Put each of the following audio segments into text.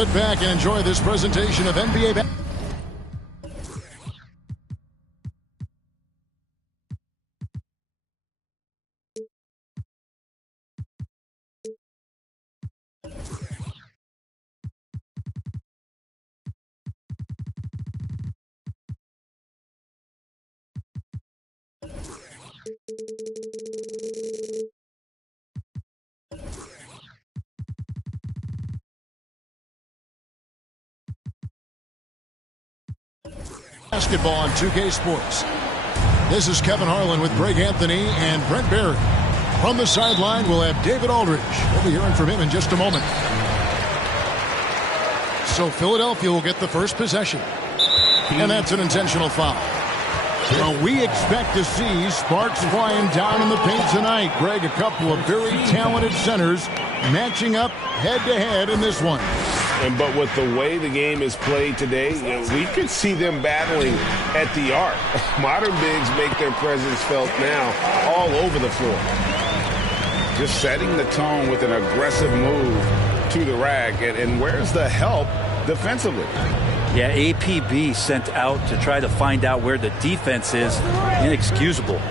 Sit back and enjoy this presentation of NBA basketball. Basketball on 2K Sports. This is Kevin Harlan with Greg Anthony and Brent Barry. From the sideline, we'll have David Aldridge. We'll be hearing from him in just a moment. So Philadelphia will get the first possession. And that's an intentional foul. Well, we expect to see sparks flying down in the paint tonight. Greg, a couple of very talented centers matching up head-to-head in this one. But with the way the game is played today, we could see them battling at the arc. Modern bigs make their presence felt now all over the floor. Just setting the tone with an aggressive move to the rack. And where's the help defensively? Yeah, APB sent out to try to find out where the defense is. Inexcusable.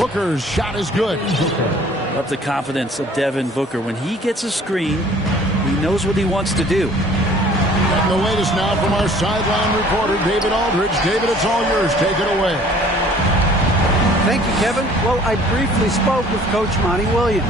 Booker's shot is good. Love the confidence of Devin Booker. When he gets a screen, he knows what he wants to do. And the latest now from our sideline reporter, David Aldridge. David, it's all yours. Take it away. Thank you, Kevin. Well, I briefly spoke with Coach Monty Williams.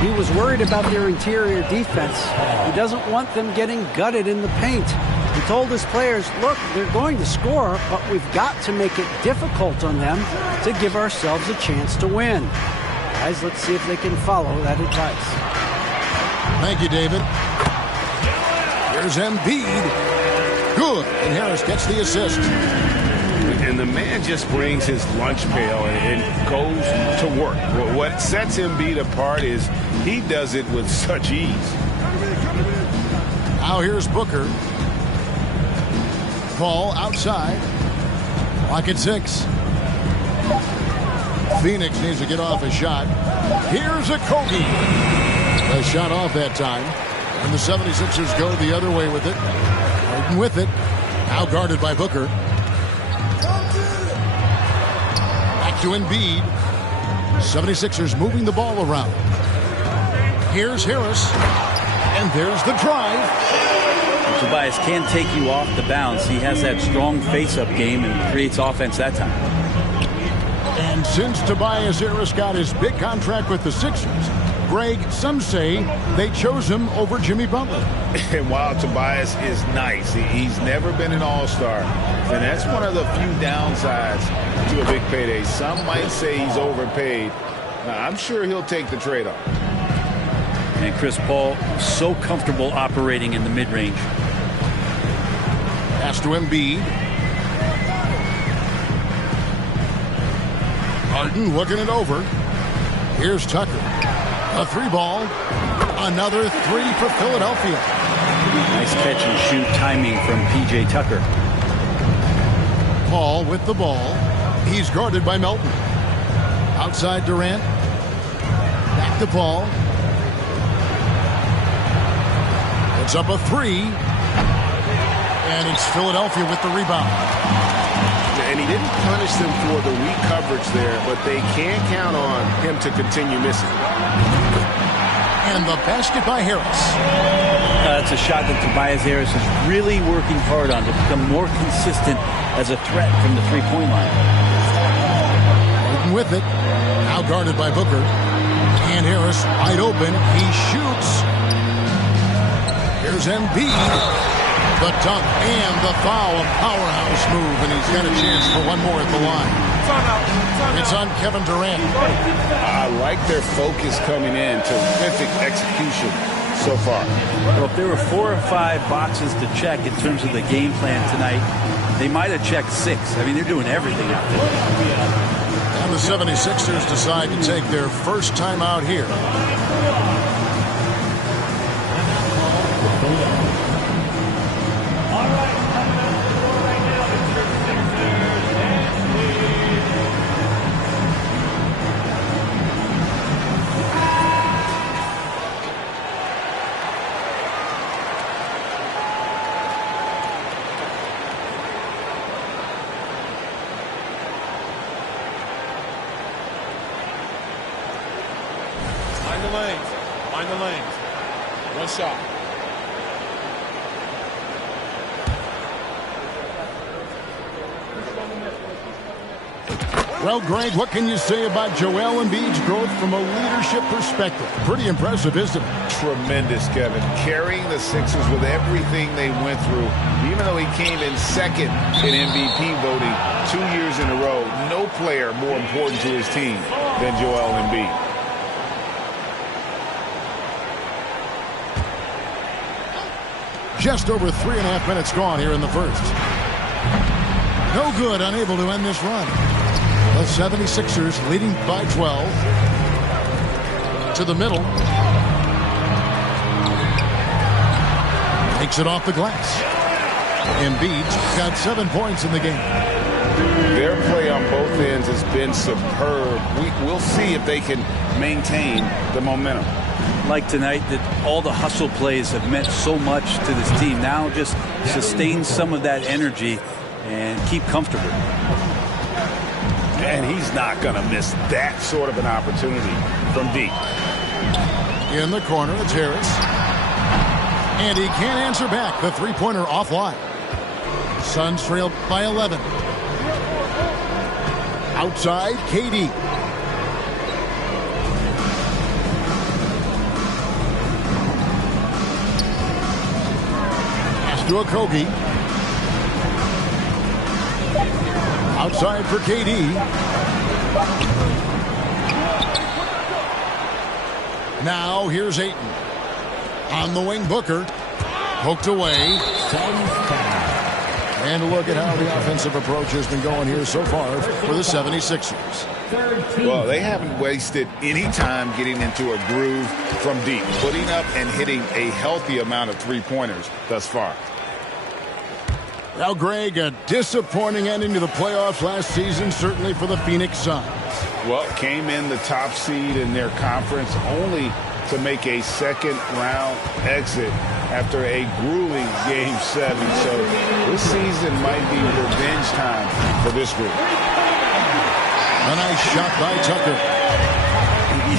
He was worried about their interior defense. He doesn't want them getting gutted in the paint. He told his players, look, they're going to score, but we've got to make it difficult on them to give ourselves a chance to win. Guys, let's see if they can follow that advice. Thank you, David. Here's Embiid. Good. And Harris gets the assist. And the man just brings his lunch pail and goes to work. What sets Embiid apart is he does it with such ease. Now here's Booker. Ball outside. Clock at 6. Phoenix needs to get off a shot. Here's a Kobe. A shot off that time. And the 76ers go the other way with it. Harden with it. Now guarded by Booker. Back to Embiid. 76ers moving the ball around. Here's Harris. And there's the drive. Tobias can take you off the bounce. He has that strong face-up game and creates offense that time. And since Tobias Harris got his big contract with the Sixers, Greg, some say they chose him over Jimmy Butler. And while Tobias is nice, he's never been an all-star. And that's one of the few downsides to a big payday. Some might say he's overpaid. I'm sure he'll take the trade-off. And Chris Paul, so comfortable operating in the mid-range. Pass to Embiid. Harden looking it over. Here's Tucker. A 3-ball. Another 3 for Philadelphia. Nice catch and shoot timing from P.J. Tucker. Paul with the ball. He's guarded by Melton. Outside Durant. Back to Paul. It's up a 3. And it's Philadelphia with the rebound. And he didn't punish them for the weak coverage there, but they can't count on him to continue missing. And the basket by Harris. That's a shot that Tobias Harris is really working hard on to become more consistent as a threat from the three-point line. Harden with it. Now guarded by Booker. And Harris wide open. He shoots. Here's Embiid. The dunk and the foul, a powerhouse move, and he's got a chance for one more at the line. It's on Kevin Durant. I like their focus coming in. Terrific execution so far. Well, if there were 4 or 5 boxes to check in terms of the game plan tonight, they might have checked 6. I mean, they're doing everything out there. And the 76ers decide to take their first time out here. the lanes. Find the lanes. One shot. Well, Greg, what can you say about Joel Embiid's growth from a leadership perspective? Pretty impressive, isn't it? Tremendous, Kevin. Carrying the Sixers with everything they went through. Even though he came in second in MVP voting 2 years in a row, no player more important to his team than Joel Embiid. Just over 3.5 minutes gone here in the first. No good, unable to end this run. The 76ers leading by 12. To the middle. Takes it off the glass. Embiid's got 7 points in the game. Their play on both ends has been superb. We'll see if they can maintain the momentum. Like tonight, that all the hustle plays have meant so much to this team. Now just sustain some of that energy and keep comfortable. And he's not going to miss that sort of an opportunity from deep. In the corner, it's Harris. And he can't answer back. The three-pointer offline. Suns trail by 11. Outside, KD. Pass to Okogie. Outside for KD. Now here's Ayton. On the wing, Booker. Poked away. And look at how the offensive approach has been going here so far for the 76ers. Well, they haven't wasted any time getting into a groove from deep, putting up and hitting a healthy amount of three-pointers thus far. Now, Greg, a disappointing ending to the playoffs last season, certainly for the Phoenix Suns. Well, came in the top seed in their conference only to make a second-round exit after a grueling Game 7. So this season might be revenge time for this group. A nice shot by Tucker.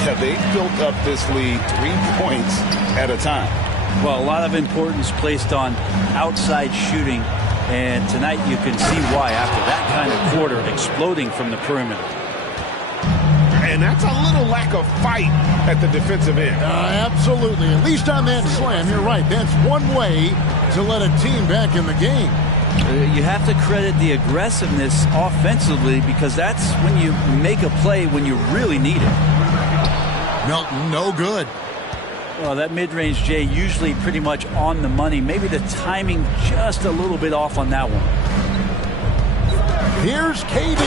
Yeah, they built up this lead 3 points at a time. Well, a lot of importance placed on outside shooting. And tonight you can see why after that kind of quarter exploding from the perimeter. And that's a little lack of fight at the defensive end. Absolutely. At least on that slam, you're right. That's one way to let a team back in the game. You have to credit the aggressiveness offensively because that's when you make a play when you really need it. Melton, no good. Well, that mid-range, Jay, usually pretty much on the money. Maybe the timing just a little bit off on that one. Here's KD.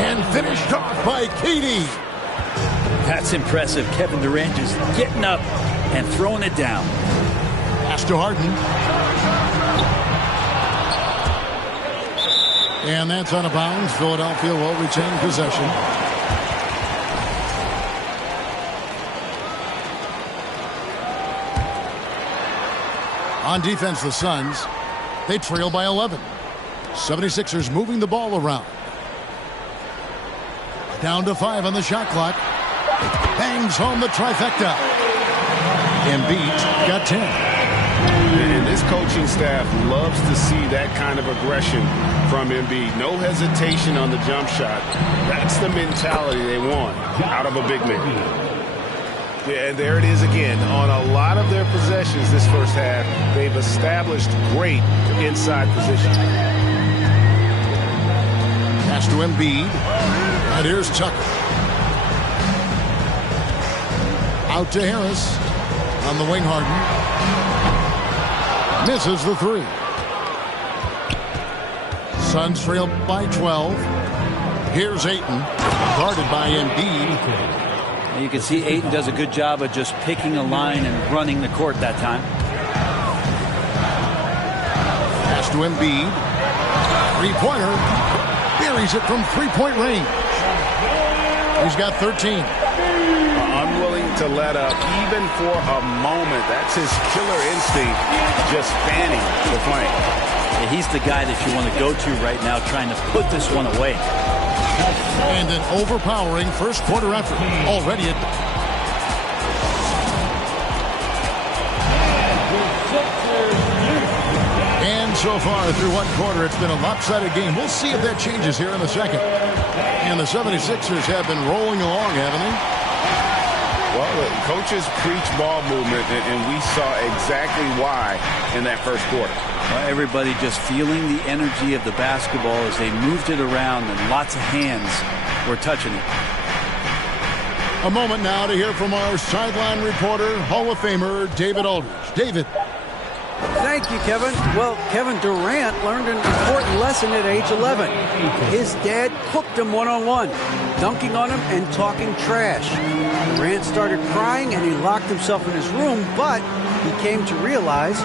And finished off by KD. That's impressive. Kevin Durant just getting up and throwing it down. Pass to Harden. And that's out of bounds. Philadelphia will retain possession. On defense, the Suns, they trail by 11. 76ers moving the ball around. Down to 5 on the shot clock. Bangs home the trifecta. Embiid got 10. And this coaching staff loves to see that kind of aggression from Embiid. No hesitation on the jump shot. That's the mentality they want out of a big man. Yeah, and there it is again. On a lot of their possessions this first half, they've established great inside position. Pass to Embiid. And here's Tucker. Out to Harris. On the wing, Harden. Misses the three. Suns trail by 12. Here's Ayton. Guarded by Embiid. You can see Ayton does a good job of just picking a line and running the court that time. Pass to Embiid. Three-pointer. Buries it from three-point range. He's got 13. Unwilling to let up even for a moment. That's his killer instinct, just fanning the flame. Yeah, he's the guy that you want to go to right now trying to put this one away. And an overpowering first quarter effort. Already so far through one quarter, it's been a lopsided game. We'll see if that changes here in the second. And the 76ers have been rolling along, haven't they? Well, the coaches preach ball movement, and we saw exactly why in that first quarter. Well, everybody just feeling the energy of the basketball as they moved it around, and lots of hands were touching it. A moment now to hear from our sideline reporter, Hall of Famer David Aldridge. David. Thank you, Kevin. Well, Kevin Durant learned an important lesson at age 11. His dad cooked him one-on-one, dunking on him and talking trash. Durant started crying and he locked himself in his room, but he came to realize,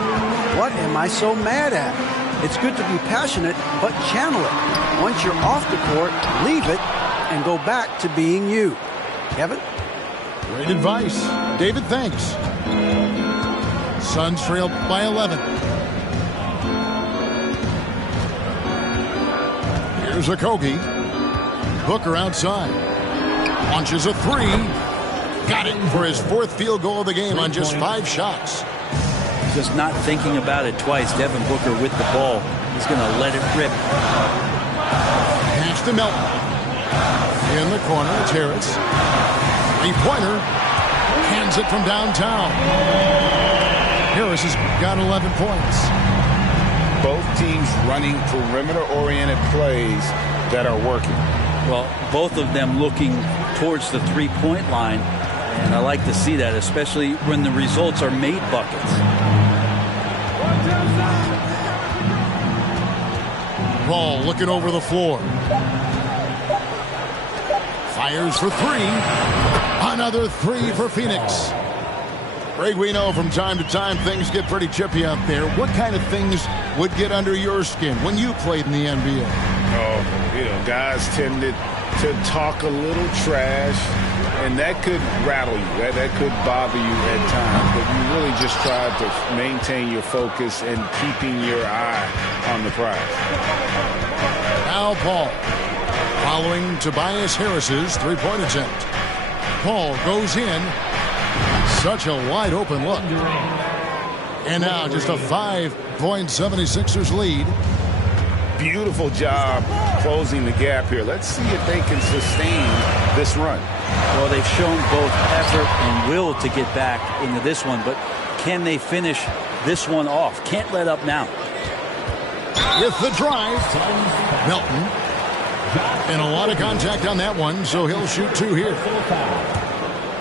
what am I so mad at? It's good to be passionate, but channel it. Once you're off the court, leave it and go back to being you. Kevin? Great advice. David, thanks. Suns trail by 11. Here's Okogie. Booker outside. Launches a three. Got it for his fourth field goal of the game on just 5 shots. Just not thinking about it twice. Devin Booker with the ball. He's going to let it rip. Pass to Melton. In the corner, it's Harris. Three-pointer. Hands it from downtown. Harris has got 11 points. Both teams running perimeter-oriented plays that are working. Well, both of them looking towards the three-point line, and I like to see that, especially when the results are made buckets. Ball looking over the floor. Fires for three. Another three for Phoenix. Greg, we know from time to time things get pretty chippy out there. What kind of things would get under your skin when you played in the NBA? Oh, guys tended to talk a little trash, and that could rattle you. That could bother you at times, but you really just tried to maintain your focus and keeping your eye on the prize. Now Paul, following Tobias Harris's three-point attempt. Paul goes in. Such a wide-open look. And now just a 5-point 76ers lead. Beautiful job closing the gap here. Let's see if they can sustain this run. Well, they've shown both effort and will to get back into this one, but can they finish this one off? Can't let up now. With the drive, Melton. And a lot of contact on that one, so he'll shoot 2 here.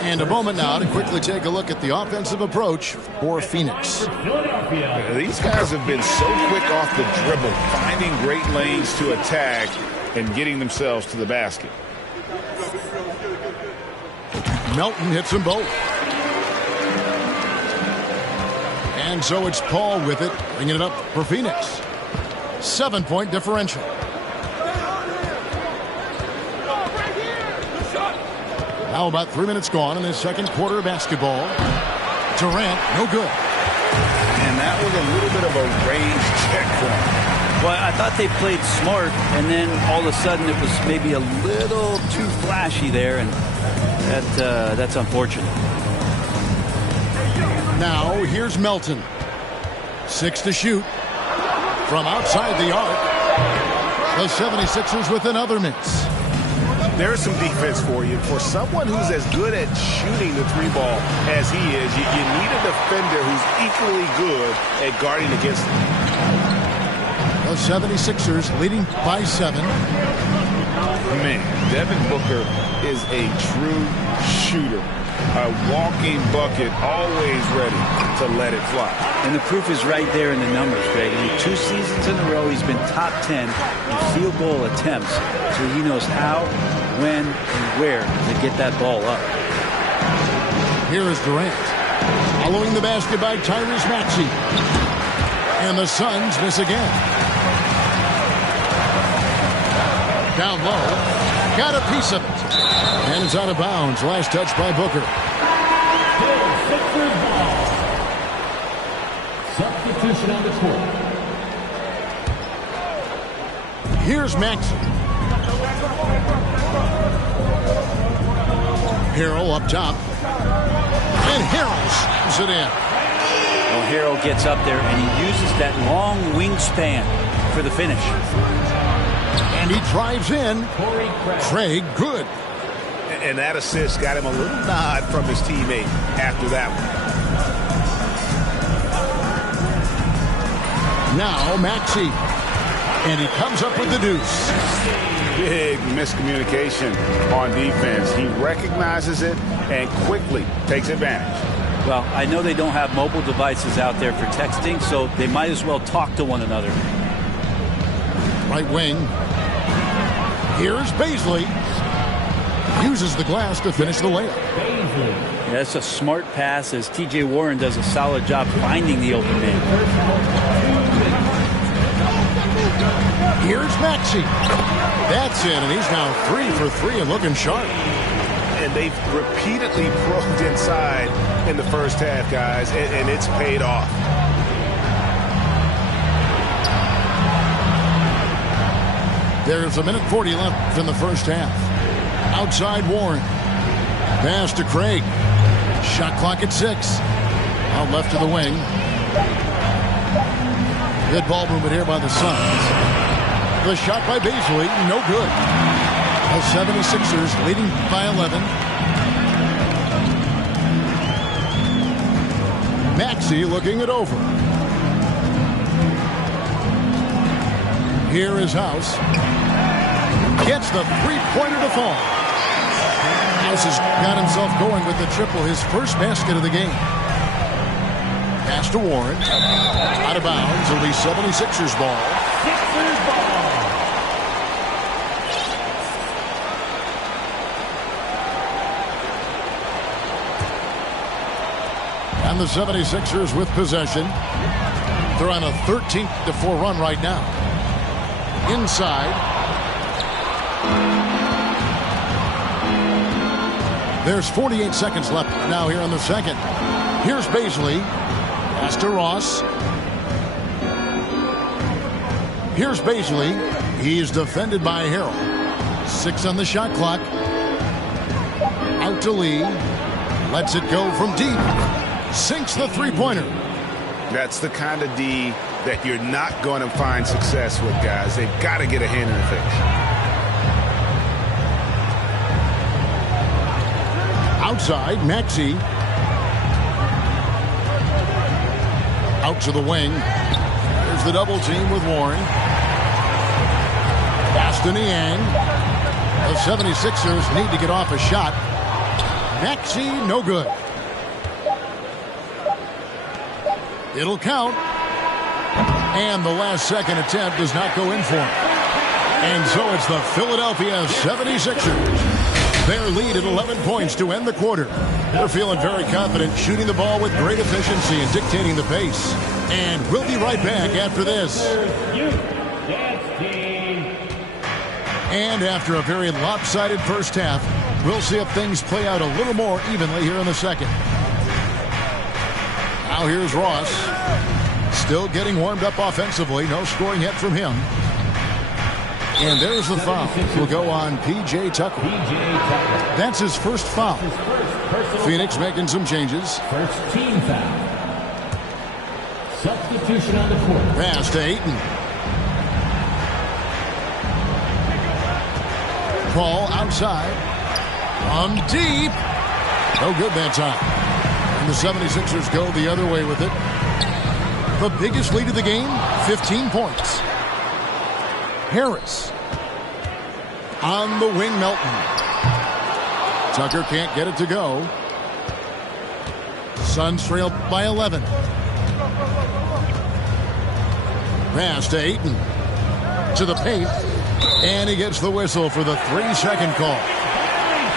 And a moment now to quickly take a look at the offensive approach for Phoenix. These guys have been so quick off the dribble, finding great lanes to attack and getting themselves to the basket. Melton hits them both. And so it's Paul with it, bringing it up for Phoenix. 7-point differential. Now about 3 minutes gone in the second quarter of basketball. Durant, no good. And that was a little bit of a range check for him. Well, I thought they played smart, and then all of a sudden it was maybe a little too flashy there, and that's unfortunate. Now here's Melton. 6 to shoot. From outside the arc. The 76ers with another miss. There's some defense for you. For someone who's as good at shooting the three ball as he is, you need a defender who's equally good at guarding against him. The 76ers leading by 7. Man, Devin Booker is a true shooter. A walking bucket, always ready to let it fly. And the proof is right there in the numbers, Greg. I mean, 2 seasons in a row, he's been top 10 in field goal attempts. So he knows how, when, and where to get that ball up. Here is Durant. Following the basket by Tyrese Maxey. And the Suns miss again. Down low. Got a piece of it. And it's out of bounds. Last touch by Booker. Substitution on the court. Here's Maxey. Harrell up top. And Harrell slams it in. Well, Harrell gets up there, and he uses that long wingspan for the finish. And he drives in. Craig Good. And that assist got him a little nod from his teammate after that one. Now Maxey. And he comes up with the deuce. Big miscommunication on defense. He recognizes it and quickly takes advantage. Well, I know they don't have mobile devices out there for texting, so they might as well talk to one another. Right wing. Here's Bazley. Uses the glass to finish the layup. Yeah, that's a smart pass as T.J. Warren does a solid job finding the open man. Here's Maxey. That's in, and he's now 3 for 3 and looking sharp. And they've repeatedly probed inside in the first half, guys, and it's paid off. There's 1:40 left in the first half. Outside Warren. Pass to Craig. Shot clock at 6. Out left to the wing. Good ball movement here by the Suns. The shot by Bazley, no good. The 76ers leading by 11. Maxey looking it over. Here is House. Gets the three-pointer to fall. House has got himself going with the triple, his first basket of the game. Pass to Warren. Out of bounds, it'll be 76ers ball. Sixers ball. And the 76ers with possession. They're on a 13-4 run right now. Inside. There's 48 seconds left now here in the second. Here's Bazley. Pass to Ross. Here's Bazley. He's defended by Harrell. 6 on the shot clock. Out to Lee. Lets it go from deep. Sinks the three-pointer. That's the kind of D that you're not going to find success with, guys. They've got to get a hand in the face. Outside, Maxey. Out to the wing. There's the double team with Warren. Pass to Niang. The 76ers need to get off a shot. Maxey, no good. It'll count. And the last second attempt does not go in for him. And so it's the Philadelphia 76ers. Their lead at 11 points to end the quarter. They're feeling very confident, shooting the ball with great efficiency and dictating the pace. And we'll be right back after this. And after a very lopsided first half, we'll see if things play out a little more evenly here in the second. Now here's Ross. Still getting warmed up offensively. No scoring yet from him. And there's the foul. Will go on P.J. Tucker. That's his first foul. Phoenix making some changes. First team foul. Substitution on the court. Pass to Ayton. Paul outside. From deep. No good that time. And the 76ers go the other way with it. The biggest lead of the game, 15 points. Harris. On the wing, Melton. Tucker can't get it to go. Suns trail by 11. Pass to Ayton. To the paint. And he gets the whistle for the 3-second call.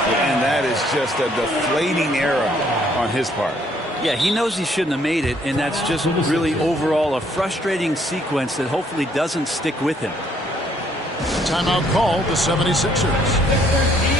And that is just a deflating error on his part. Yeah, he knows he shouldn't have made it, and that's just really overall a frustrating sequence that hopefully doesn't stick with him. Timeout called the 76ers.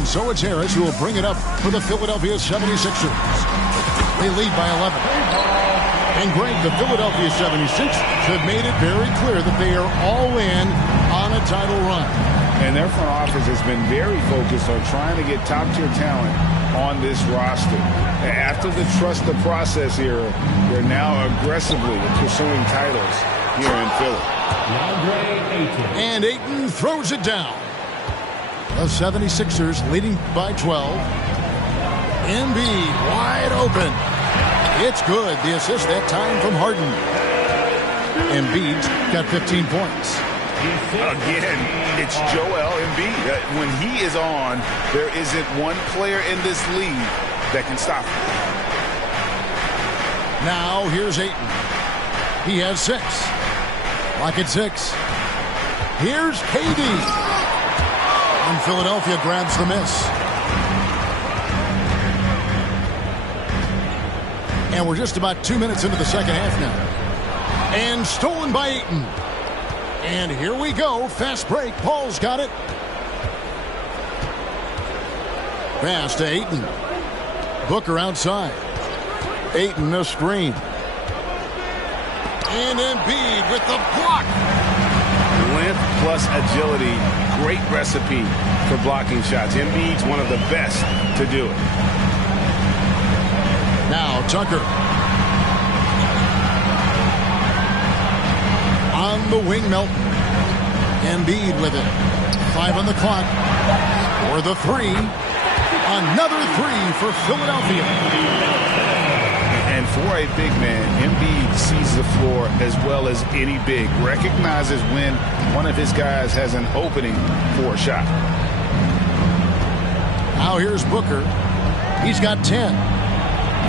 And so it's Harris who will bring it up for the Philadelphia 76ers. They lead by 11. And Greg, the Philadelphia 76ers have made it very clear that they are all in on a title run. And their front office has been very focused on trying to get top-tier talent on this roster. After the trust the process era, they're now aggressively pursuing titles here in Philly. And Ayton throws it down. The 76ers leading by 12. Embiid wide open. It's good. The assist that time from Harden. Embiid's got 15 points. Again, it's Joel Embiid. When he is on, there isn't one player in this league that can stop him. Now here's Ayton. He has 6. Lock at 6. Here's KD. And Philadelphia grabs the miss. And we're just about 2 minutes into the second half now. And stolen by Ayton. And here we go. Fast break. Paul's got it. Pass to Ayton. Booker outside. Ayton a screen. And Embiid with the block. Length plus agility. Great recipe for blocking shots. Embiid's one of the best to do it. Now Tucker. On the wing, Melton. Embiid with it. 5 on the clock. For the 3. Another 3 for Philadelphia. And for a big man, Embiid sees the floor as well as any big. Recognizes when one of his guys has an opening for a shot. Now here's Booker. He's got 10.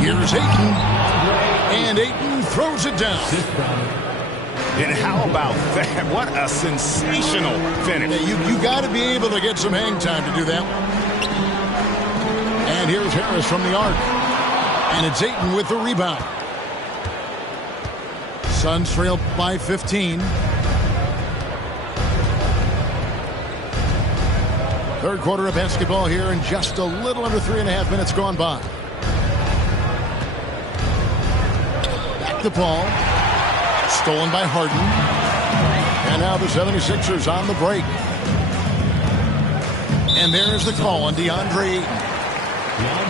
Here's Ayton. And Ayton throws it down. And how about that? What a sensational finish. Yeah, you got to be able to get some hang time to do that. And here's Harris from the arc. And it's Ayton with the rebound. Suns trail by 15. Third quarter of basketball here, and just a little under 3.5 minutes gone by. Back to Paul. Stolen by Harden. And now the 76ers on the break. And there's the call on DeAndre Ayton.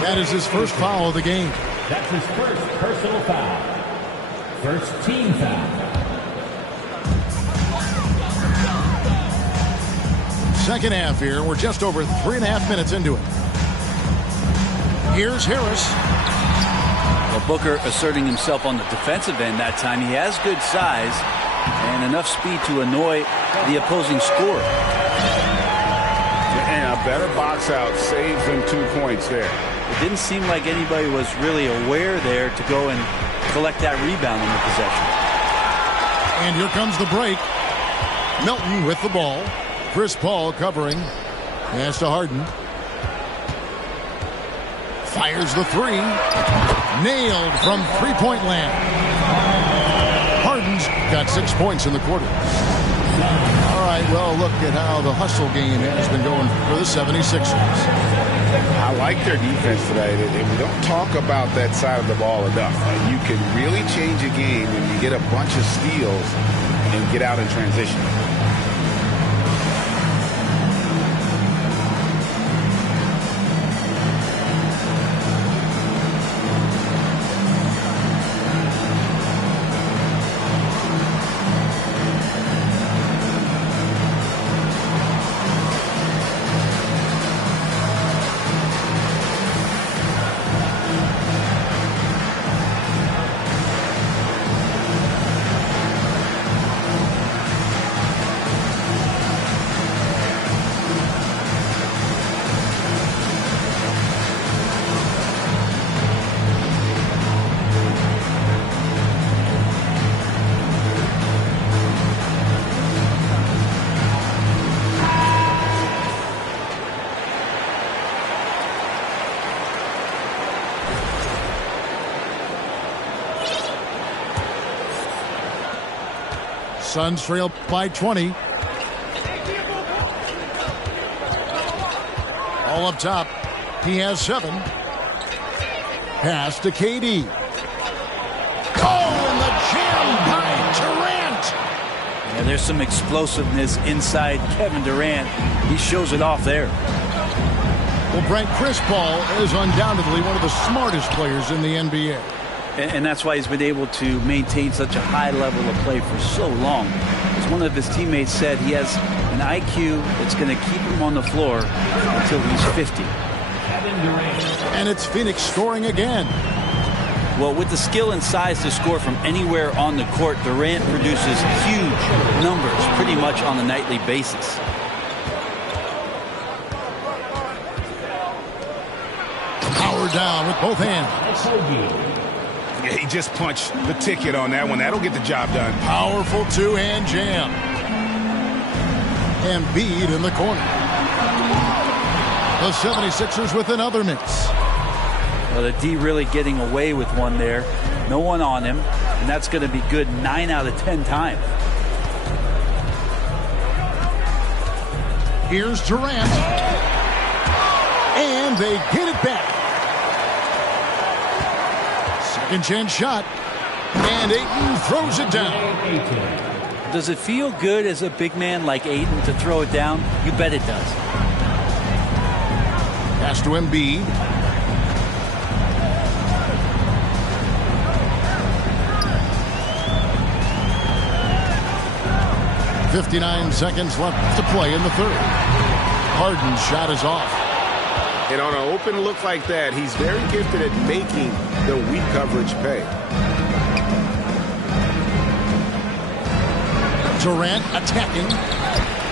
That is his first foul of the game. That's his first personal foul. First team foul. Second half here. We're just over 3.5 minutes into it. Here's Harris. Well, Booker asserting himself on the defensive end that time. He has good size and enough speed to annoy the opposing scorer. And a better box out saves him 2 points there. It didn't seem like anybody was really aware there to go and collect that rebound on the possession. And here comes the break. Melton with the ball. Chris Paul covering. Pass to Harden. Fires the 3. Nailed from three-point land. Harden's got 6 points in the quarter. All right, well, look at how the hustle game has been going for the 76ers. I like their defense today. We don't talk about that side of the ball enough. You can really change a game when you get a bunch of steals and get out in transition. Suns trail by 20. All up top. He has 7. Pass to KD. Oh, and the jam by Durant. Yeah, there's some explosiveness inside Kevin Durant. He shows it off there. Well, Brent, Chris Paul is undoubtedly one of the smartest players in the NBA. And that's why he's been able to maintain such a high level of play for so long. As one of his teammates said, he has an IQ that's going to keep him on the floor until he's 50. And it's Phoenix scoring again. Well, with the skill and size to score from anywhere on the court, Durant produces huge numbers pretty much on a nightly basis. Howard down with both hands. Yeah, he just punched the ticket on that one. That'll get the job done. Powerful two-hand jam. Embiid in the corner. The 76ers with another miss. Well, the D really getting away with one there. No one on him, and that's going to be good 9 out of 10 times. Here's Durant. And they get it back. Second chance shot. And Ayton throws it down. Does it feel good as a big man like Ayton to throw it down? You bet it does. Pass to Embiid. .59 seconds left to play in the third. Harden's shot is off. And on an open look like that, he's very gifted at making the weak coverage pay. Durant attacking.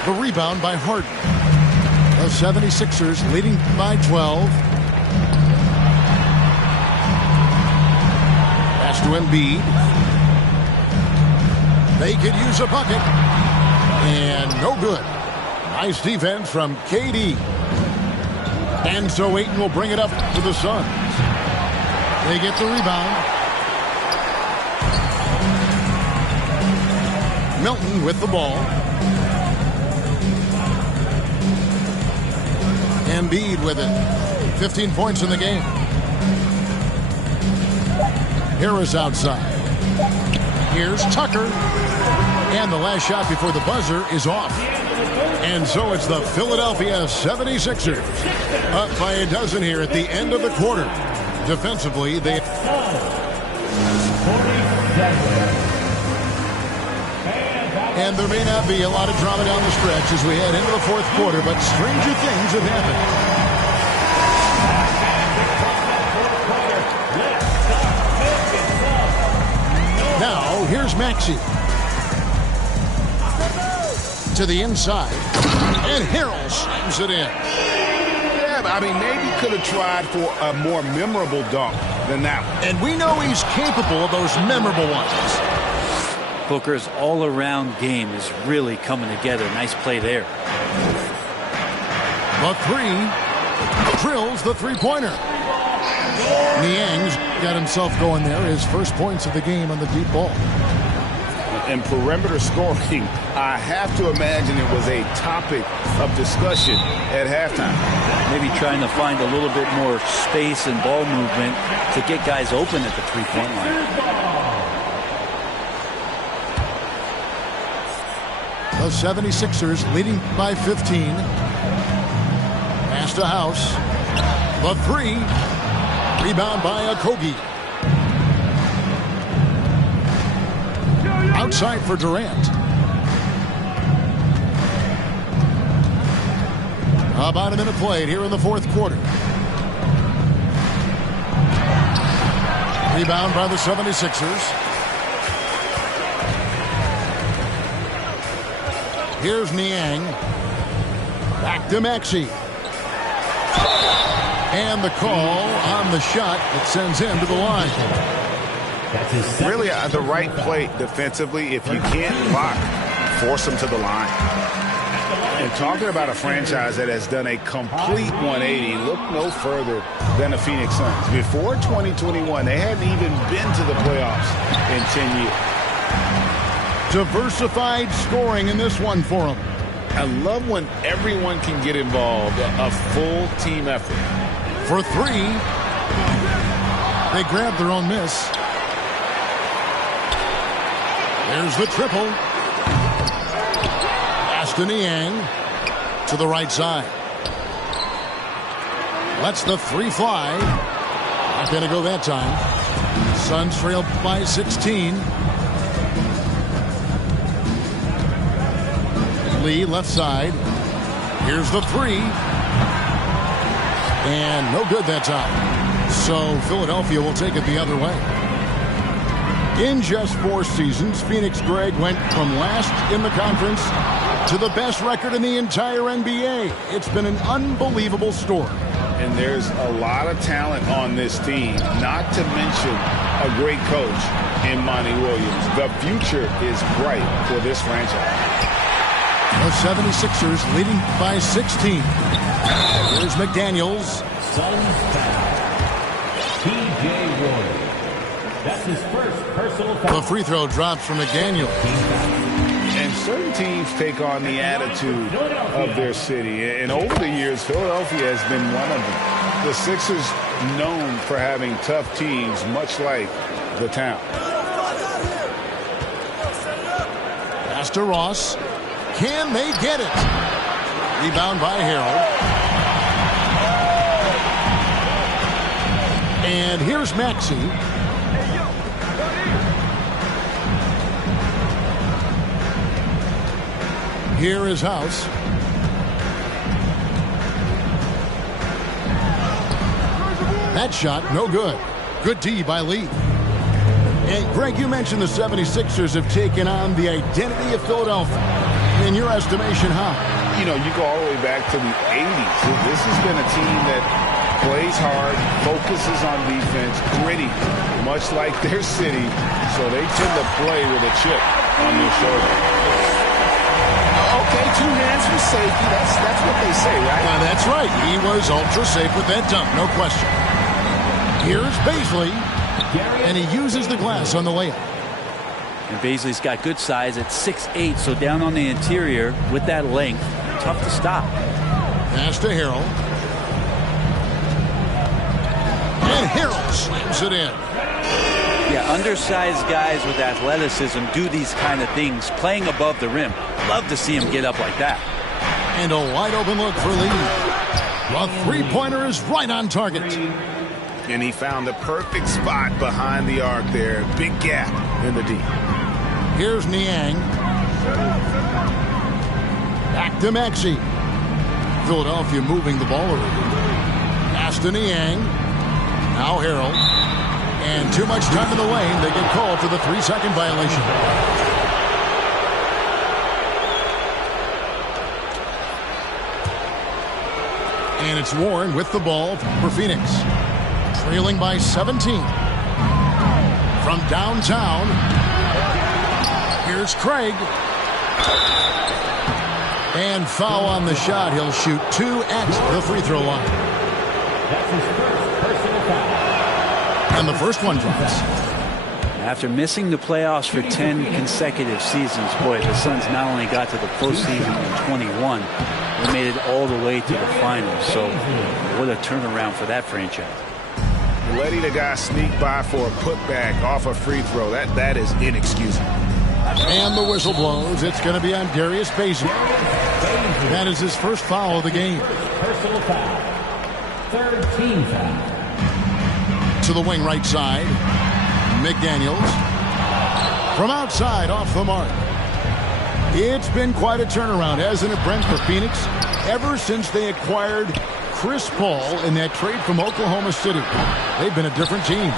The rebound by Harden. The 76ers leading by 12. Pass to Embiid. They could use a bucket. And no good. Nice defense from KD. And so Ayton will bring it up to the Suns. They get the rebound. Milton with the ball. Embiid with it. 15 points in the game. Harris outside. Here's Tucker. And the last shot before the buzzer is off. And so it's the Philadelphia 76ers. Up by a dozen here at the end of the quarter. Defensively, they... And there may not be a lot of drama down the stretch as we head into the fourth quarter, but stranger things have happened. Now, here's Maxey. To the inside. And Harrell slams it in. Yeah, I mean, maybe could have tried for a more memorable dunk than that one. And we know he's capable of those memorable ones. Booker's all-around game is really coming together. Nice play there. The three. Drills the three-pointer. Niang's got himself going there. His first points of the game on the deep ball. And perimeter scoring, I have to imagine it was a topic of discussion at halftime. Maybe trying to find a little bit more space and ball movement to get guys open at the three-point line. The 76ers leading by 15. Pass to House. The three. Rebound by Okogie. Outside for Durant. About a minute played here in the fourth quarter. Rebound by the 76ers. Here's Niang. Back to Maxey. And the call on the shot that sends him to the line. Really the right play defensively. If you can't block, force them to the line. And talking about a franchise that has done a complete 180, look no further than the Phoenix Suns. Before 2021, they hadn't even been to the playoffs in 10 years. Diversified scoring in this one for them. I love when everyone can get involved, a full team effort. For three. They grab their own miss. There's the triple. Ashton Niang to the right side. Lets the three fly. Not going to go that time. Suns trail by 16. Lee left side. Here's the three. And no good that time. So Philadelphia will take it the other way. In just 4 seasons, Phoenix, Greg, went from last in the conference to the best record in the entire NBA. It's been an unbelievable story. And there's a lot of talent on this team, not to mention a great coach in Monty Williams. The future is bright for this franchise. The 76ers leading by 16. Here's McDaniels. T.J. Warren. That's his first personal foul. The free throw drops from McDaniels. And certain teams take on the attitude of their city. And over the years, Philadelphia has been one of them. The Sixers known for having tough teams, much like the town. Pass to Ross. Can they get it? Rebound by Harrell. And here's Maxey. Here is House. That shot, no good. Good D by Lee. And Greg, you mentioned the 76ers have taken on the identity of Philadelphia. In your estimation, how? You know, you go all the way back to the 80s. This has been a team that plays hard, focuses on defense, gritty, much like their city. So they tend to play with a chip on their shoulder. Okay, 2 hands for safety. That's what they say, right? That's right. He was ultra safe with that dunk, no question. Here's Bazley, and he uses the glass on the layup. And Bazley's got good size at 6'8", so down on the interior with that length, tough to stop. Pass to Harrell. And Harrell slams it in. Yeah, undersized guys with athleticism do these kind of things, playing above the rim. Love to see him get up like that. And a wide open look for Lee. The three-pointer is right on target. And he found the perfect spot behind the arc there. Big gap in the D. Here's Niang. Back to Maxey. Philadelphia moving the ball around. Pass to Niang. Now Harrell. And too much time in the lane. They get called for the 3-second violation. And it's Warren with the ball for Phoenix. Trailing by 17. From downtown, here's Craig. And foul on the shot. He'll shoot 2 at the free throw line. That's his first personal foul. And the first one drops. After missing the playoffs for 10 consecutive seasons, boy, the Suns not only got to the postseason in 21, they made it all the way to the finals. So what a turnaround for that franchise. Letting a guy sneak by for a putback off a free throw, that is inexcusable. And the whistle blows. It's going to be on Darius Bazley. That is his first foul of the game. Personal foul. Third team foul. To the wing right side. McDaniels. From outside, off the mark. It's been quite a turnaround, hasn't it, Brent, for Phoenix? Ever since they acquired Chris Paul in that trade from Oklahoma City. They've been a different team.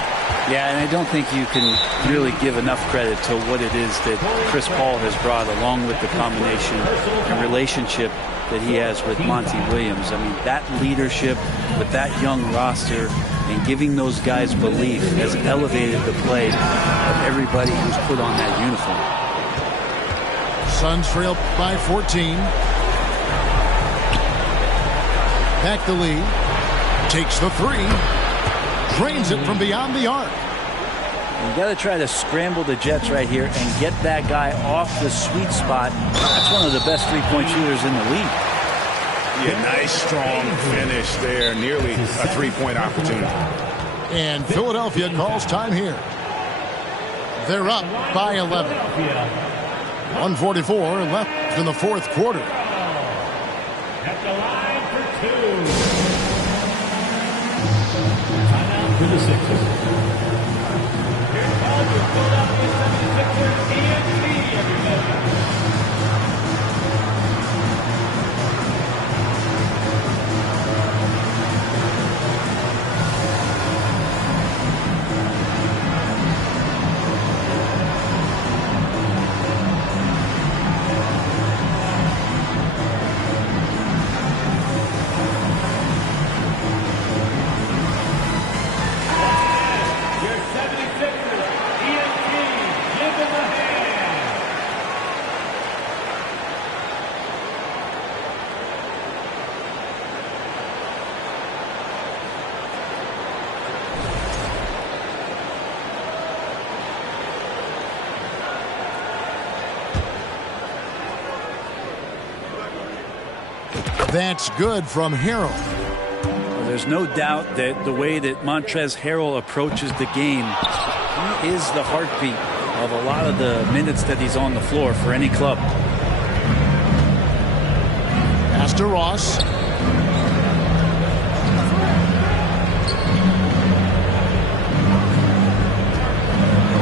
Yeah, and I don't think you can really give enough credit to what it is that Chris Paul has brought, along with the combination and relationship that he has with Monty Williams. I mean, that leadership with that young roster and giving those guys belief has elevated the play of everybody who's put on that uniform. Suns trail by 14. Back to Lee. Takes the 3. Drains it from beyond the arc. You got to try to scramble the Jets right here and get that guy off the sweet spot. That's one of the best three-point shooters in the league. Yeah, nice, strong finish there. Nearly a three-point opportunity. And Philadelphia calls time here. They're up by 11. 1:44 left in the fourth quarter. At the line for two. Timeout for the Sixers. Here's ball to Philadelphia 76ers, TNT, everybody. That's good from Harrell. Well, there's no doubt that the way that Montrezl Harrell approaches the game, he is the heartbeat of a lot of the minutes that he's on the floor for any club. Pass to Ross.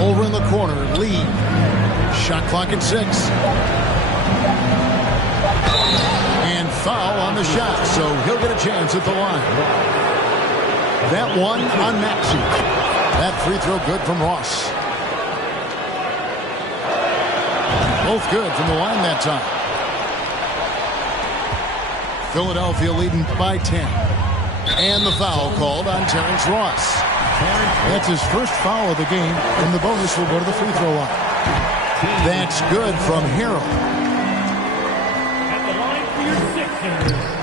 Over in the corner, Lee. Shot clock at 6. And foul on the shot, so he'll get a chance at the line. That one on Maxey. That free throw good from Ross. Both good from the line that time. Philadelphia leading by 10. And the foul called on Terrence Ross. That's his first foul of the game, and the bonus will go to the free throw line. That's good from Harrell.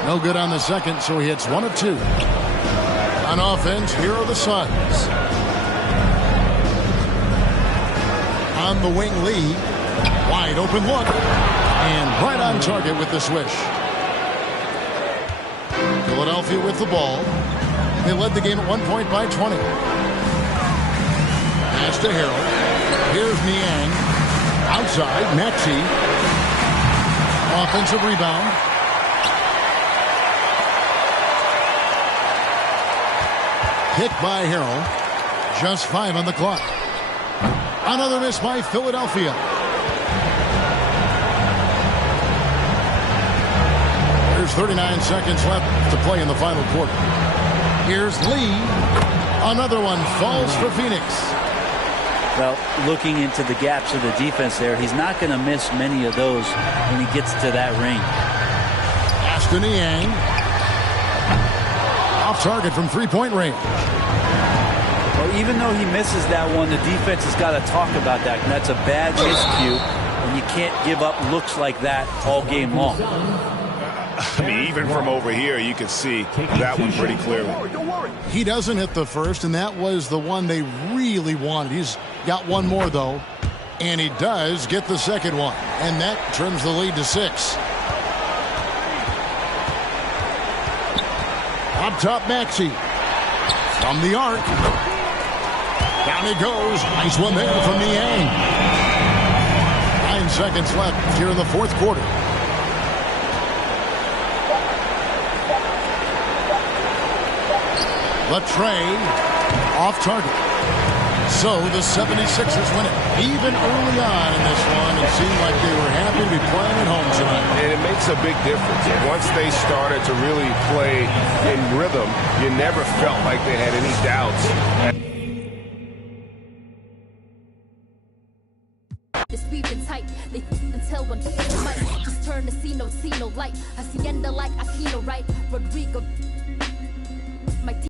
No good on the second, so he hits 1 of 2. On offense, here are the Suns. On the wing, Lee. Wide open look. And right on target with the swish. Philadelphia with the ball. They led the game at 1 point by 20. Pass to Harrell. Here's Niang. Outside, Maxey. Offensive rebound. Hit by Harrell. Just 5 on the clock. Another miss by Philadelphia. There's 39 seconds left to play in the final quarter. Here's Lee. Another one falls for Phoenix. Well, looking into the gaps of the defense there, he's not going to miss many of those when he gets to that range. Ashton Niang. Off target from three-point range. Well, even though he misses that one, the defense has got to talk about that. And that's a bad miscue, and you can't give up looks like that all game long. I mean, even from over here, you can see that one pretty clearly. He doesn't hit the first, and that was the one they really wanted. He's got one more, though, and he does get the second one, and that trims the lead to 6. Up top, Maxey. From the arc. Down he goes. Nice one there from Niang. 9 seconds left here in the fourth quarter. Latrey off target. So the 76ers win it. Even early on in this one, it seemed like they were happy to be playing at home tonight. And it makes a big difference. Once they started to really play in rhythm, you never felt like they had any doubts. Tight. They until one might just turn to see no light. Hacienda like Aquino, right? Rodrigo.